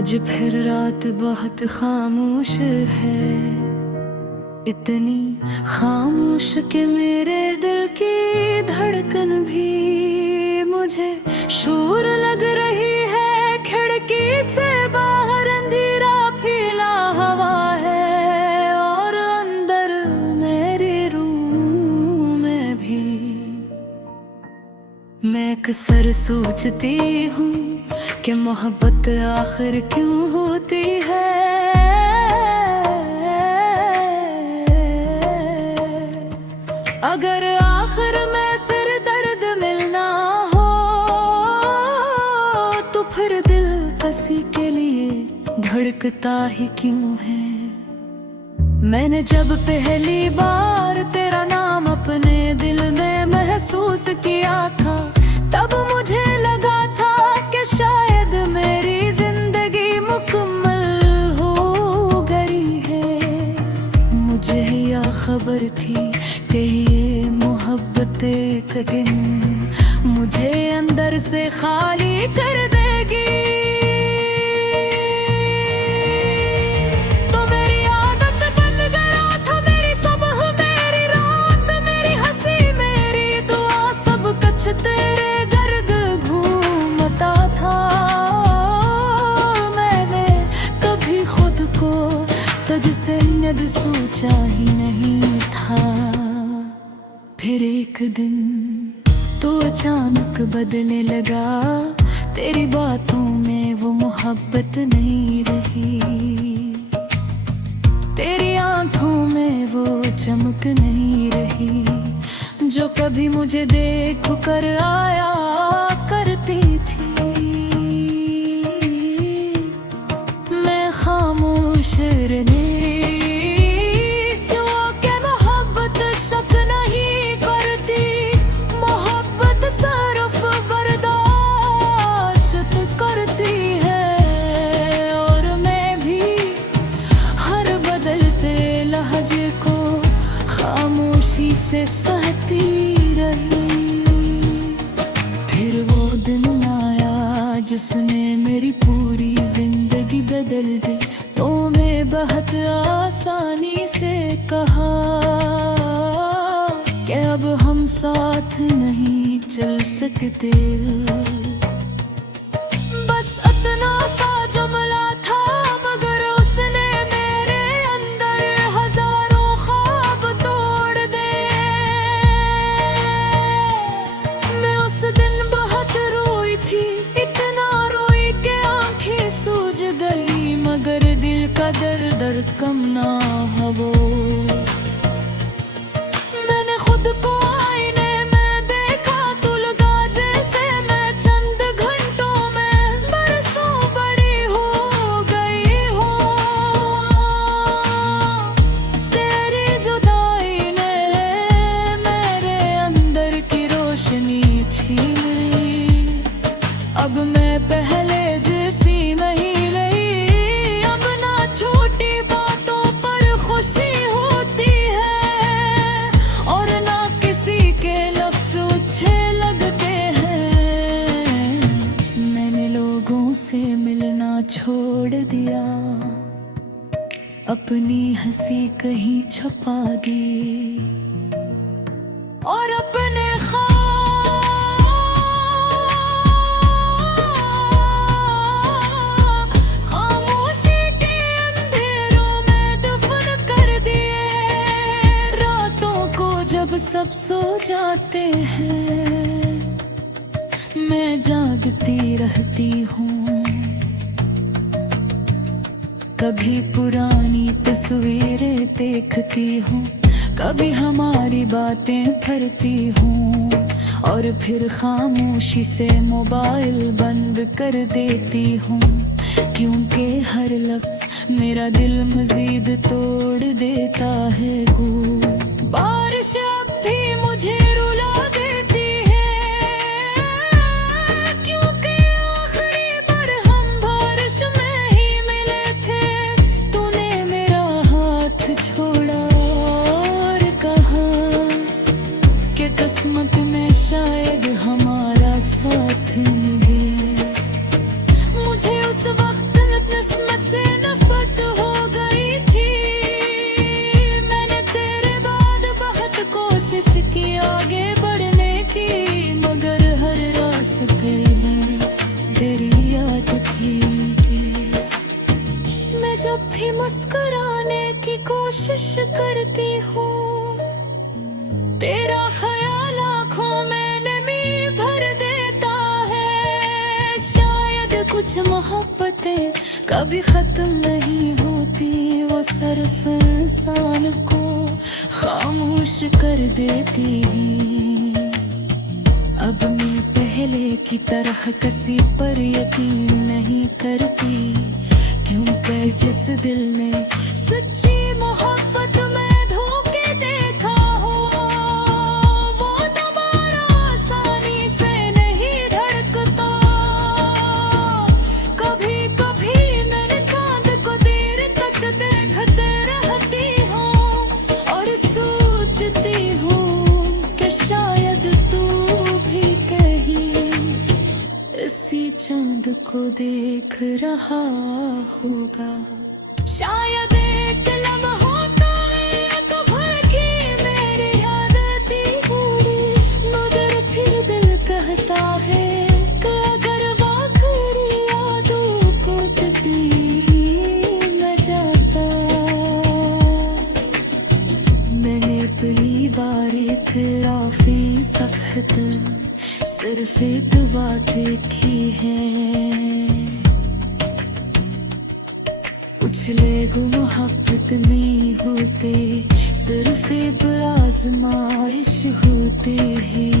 आज फिर रात बहुत खामोश है, इतनी खामोश कि मेरे दिल की धड़कन भी मुझे शोर लग रही है। खिड़की से बाहर अंधेरा फैला हवा है और अंदर मेरे रूम में भी मैं अक्सर सोचती हूँ कि मोहब्बत आखिर क्यों होती है। अगर आखिर में सिर दर्द मिलना हो तो फिर दिल किसी के लिए धड़कता ही क्यों है। मैंने जब पहली बार तेरा नाम अपने दिल में महसूस किया था, तब मुझे लगा था कि शायद मेरी जिंदगी मुकम्मल हो गई है। मुझे यह खबर थी कि ये मोहब्बत एक दिन मुझे अंदर से खाली कर देगी। तो मेरी आदत बन गया था, मेरी सुबह मेरी रात, मेरी हंसी मेरी दुआ, सब कुछ तेरे गर्द घूमता था। मैंने कभी खुद को तुझसे न्यद सोचा ही नहीं था। फिर एक दिन तो अचानक बदलने लगा, तेरी बातों में वो मोहब्बत नहीं रही, तेरी आंखों में वो चमक नहीं रही जो कभी मुझे देख कर आया करती थी। मैं खामोश रहने से सहती रही। फिर वो दिन आया जिसने मेरी पूरी जिंदगी बदल दी। तो मैं बहुत आसानी से कहा कि अब हम साथ नहीं चल सकते। बस इतना सा जुमला था, मगर उसने मेरे अंदर हजारों ख्वाब तोड़ दे। मैं उस दिन बहुत रोई थी, इतना रोई कि आंखें सूज गई, मगर दिल का दर्द कम ना हो। मैंने खुद को आईने में देखा, तू लगा जैसे मैं चंद घंटों में बरसों बड़ी हो गई हो। तेरी जुदाई ने मेरे अंदर की रोशनी छीन ली। अब मैं पहले जैसी नहीं रही, अब ना छोटी बातों पर खुशी होती है और ना किसी के लफ्ज़ अच्छे लगते हैं। मैंने लोगों से मिलना छोड़ दिया, अपनी हंसी कहीं छुपा दी और अपने खामोशी के अंधेरों में दफन कर दिए। रातों को जब सब सो जाते हैं, मैं जागती रहती हूँ। कभी पुरानी तस्वीरें देखती हूँ, कभी हमारी बातें करती हूँ और फिर खामोशी से मोबाइल बंद कर देती हूँ। क्योंकि हर लफ्ज मेरा दिल मजीद तोड़ देता है। बारिश अब भी मुझे रुला देती है, क्योंकि आखिरी बार हम बारिश में ही मिले थे। तूने मेरा हाथ छोड़ा और कहा कि किस्मत में शायद हमारा साथ निभे। मुझे उस वक्त रहती हूँ। तेरा ख्याल आँखों में नमी भर देता है। शायद कुछ मोहब्बतें कभी खत्म नहीं होती, वो सिर्फ इंसान को खामोश कर देती हैं। अब मैं पहले की तरह किसी पर यकीन नहीं करती, क्योंकि जिस दिल ने सच्ची मोहब्बत में धोखे देखा हो, वो दोबारा आसानी से नहीं धड़कता। कभी कभी मैंने चांद को देर तक देखते रहती हूँ और सोचती हूँ कि शायद तू भी कहीं इसी चांद को देख रहा होगा। शायद एक लम्हा का एक भड़की मेरी याद आती हुई, मगर फिर दिल कहता है कि अगर आखिरी यादों को तकदीर न जाता। मैंने पहली बार इतराफ़ी सफ़हत सिर्फ एक बात देखी है। उछले गो मोहब्बत में होते सिर्फ एक आज़माइश होते हैं।